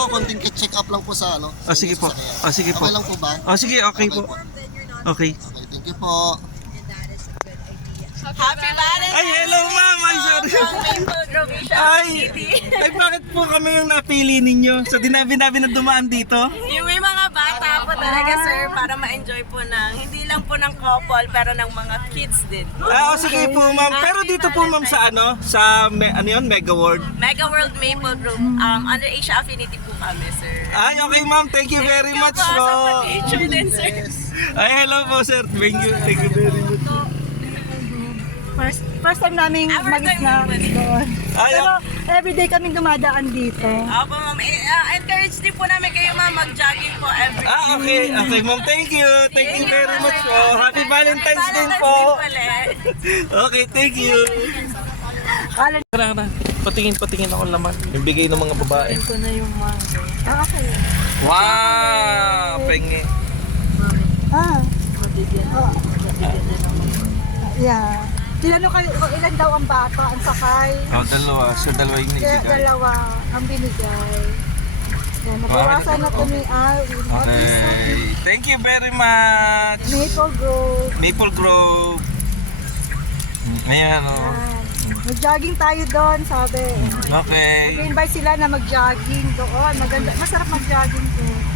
po, konting check up lang po sa ano. Oh, sige po. sasakyan. Oh, sige po. Okay lang po ba? Oh, sige, okay po. Okay. Okay, thank you po. Happy Valentine's! Ay, hello ma'am! Ay, sorry. From Maple Grove, Asian Ay, City. ay, bakit po kami yung napili ninyo? Sa dinabi-nabi na dumaan dito? Yung may mga bata po talaga, sir, para ma-enjoy po ng, hindi lang po ng couple, pero ng mga kids din. Ah, oh, sige po ma'am. Pero dito po ma'am sa ano? Sa, ano yun, Mega World? Mega World Maple Grove, under Asia Affinity po kami, sir. Ay, okay ma'am. Thank you very much Sa po. picture din, sir. Ay, hello po sir. Thank you very much. First time namin First mag-snack time doon. Ay, Pero everyday kaming dumadaan dito. Opo, ma'am. Encourage din po namin kayo, ma'am, mag-jogging po every ah, okay. Okay ma'am. Thank you. Thank you very much po. Happy Valentine's Day po. Okay, thank you. Tara. Patingin ako laman. Yung bigay ng mga babae. Ito na yung mango. Ah, okay. Wow! Pengi. Ah. Oh. Yeah. Tinanong kayo kung ilan daw ang bata, ang sakay. Oh, dalawa. So, dalawa yung Kaya naibigay. dalawa ang binigay. Yan, nabawasan na to ni Alvin. Okay. Thank you very much. Maple Grove. Maple Grove. Ayan, oh. Yan. Mag-jogging tayo doon, sabi. Okay. Nag-invite sila na mag-jogging doon. Maganda, masarap mag-jogging doon.